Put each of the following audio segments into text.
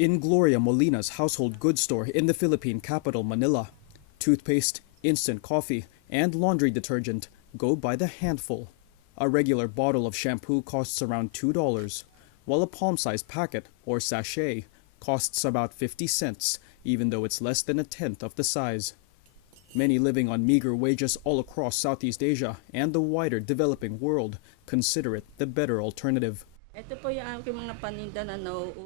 In Gloria Molina's household goods store in the Philippine capital, Manila, toothpaste, instant coffee, and laundry detergent go by the handful. A regular bottle of shampoo costs around $2, while a palm-sized packet, or sachet, costs about 50 cents, even though it's less than a tenth of the size. Many living on meager wages all across Southeast Asia and the wider developing world consider it the better alternative.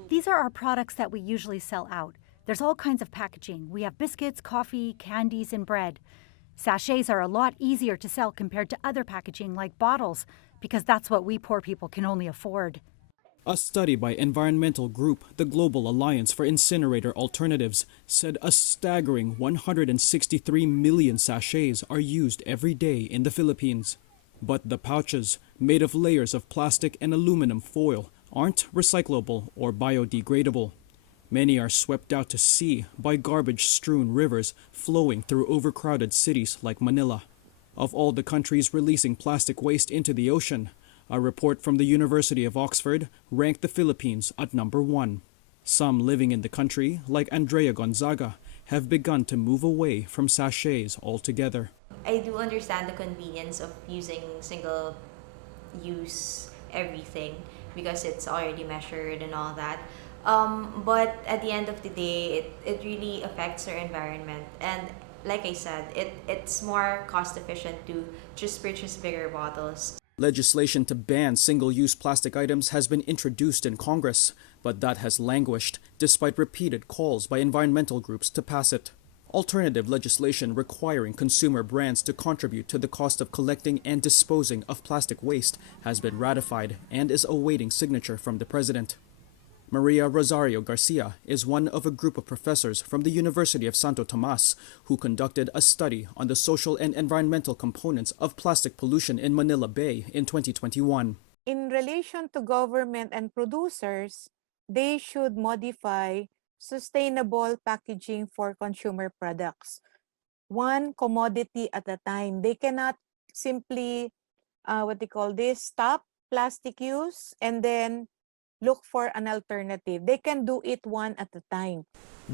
These are our products that we usually sell out. There's all kinds of packaging. We have biscuits, coffee, candies, and bread. Sachets are a lot easier to sell compared to other packaging like bottles, because that's what we poor people can only afford. A study by environmental group the Global Alliance for Incinerator Alternatives said a staggering 163 million sachets are used every day in the Philippines. But the pouches, made of layers of plastic and aluminum foil, aren't recyclable or biodegradable. Many are swept out to sea by garbage-strewn rivers flowing through overcrowded cities like Manila. Of all the countries releasing plastic waste into the ocean, a report from the University of Oxford ranked the Philippines at number 1. Some living in the country, like Andrea Gonzaga, have begun to move away from sachets altogether. I do understand the convenience of using single-use everything because it's already measured and all that. But at the end of the day, it really affects our environment. And like I said, it's more cost efficient to just purchase bigger bottles. Legislation to ban single-use plastic items has been introduced in Congress, but that has languished despite repeated calls by environmental groups to pass it. Alternative legislation requiring consumer brands to contribute to the cost of collecting and disposing of plastic waste has been ratified and is awaiting signature from the president. Maria Rosario Garcia is one of a group of professors from the University of Santo Tomas who conducted a study on the social and environmental components of plastic pollution in Manila Bay in 2021. In relation to government and producers, they should modify sustainable packaging for consumer products, one commodity at a time. They cannot simply, stop plastic use and then look for an alternative. They can do it one at a time.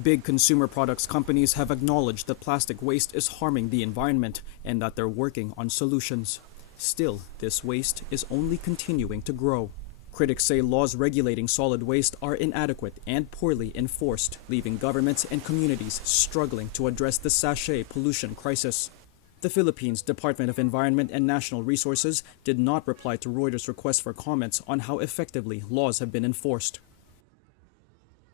Big consumer products companies have acknowledged that plastic waste is harming the environment and that they're working on solutions. Still, this waste is only continuing to grow. Critics say laws regulating solid waste are inadequate and poorly enforced, leaving governments and communities struggling to address the sachet pollution crisis. The Philippines Department of Environment and National Resources did not reply to Reuters' request for comments on how effectively laws have been enforced.